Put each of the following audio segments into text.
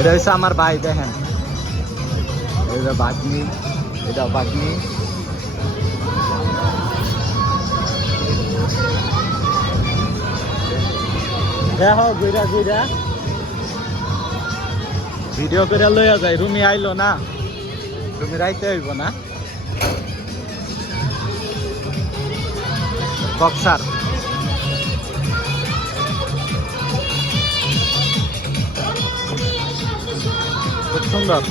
এটা হচ্ছে আমার ভাই, দেখেন এটা বাগনি, এটা বাগনি। দেখো গুইরা গুইরা ভিডিও করে লইয়া যায়। রুমি আইলো না, রুমি রাইতে হইব না। বক্সার খুব সুন্দর,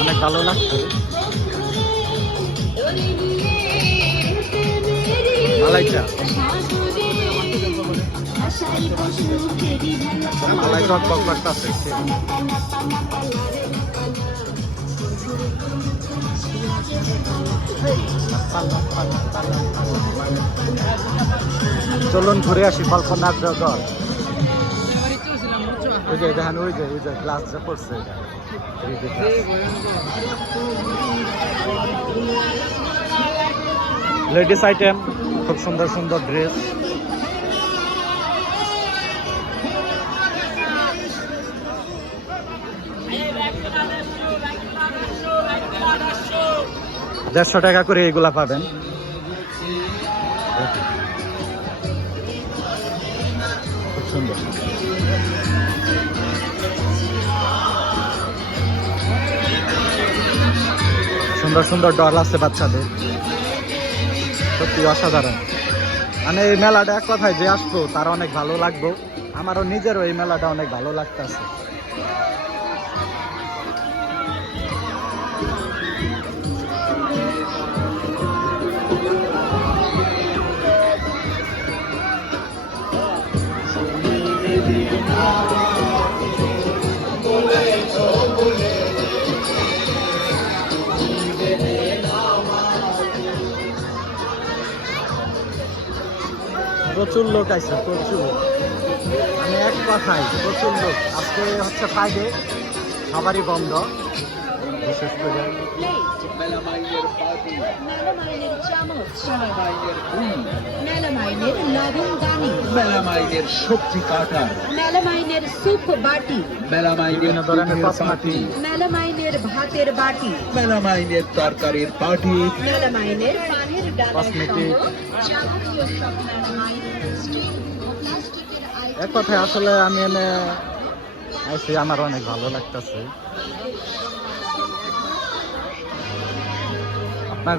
অনেক ভালো লাগছে। মালাইকা মালাই টক টক করতেছে। চলুন ঘুরে আসি কল্পনার জগৎ। ওই যে দেখেন, ওই যে গ্লাস যে পড়ছে, লেডিস আইটেম, খুব সুন্দর সুন্দর ড্রেস। ৳150 করে এগুলা পাবেন। খুব সুন্দর, সুন্দর সুন্দর ডল আছে বাচ্চাদের, সত্যি অসাধারণ। মানে এই মেলাটা এক কথায় যে আসবো তার অনেক ভালো লাগবো। আমারও নিজেরও এই মেলাটা অনেক ভালো লাগতেছে। প্রচুর লোক আছে, প্রচুর, মানে এক কথায় প্রচুর লোক। আজকে হচ্ছে ফ্রাইডে, সবারই বন্ধ, বিশেষ করে মেলামাইনের বাটি, মেলামাইনের চামচ, মেলামাইনের গুড়, মেলামাইনের লবঙ্গানি, মেলামাইনের সবজি কাটার, মেলামাইনের স্যুপ বাটি, মেলামাইনের ধরনের বাটি, মেলামাইনের ভাতের বাটি, মেলামাইনের তরকারির বাটি, মেলামাইনের পানির ডালা সহ যাবতীয় সব মেলামাইনের স্টিল ও প্লাস্টিকের আইটেম। এক কথায় আসলে আমি এনে আইছি, আমার অনেক ভালো লাগতেছে। আপনার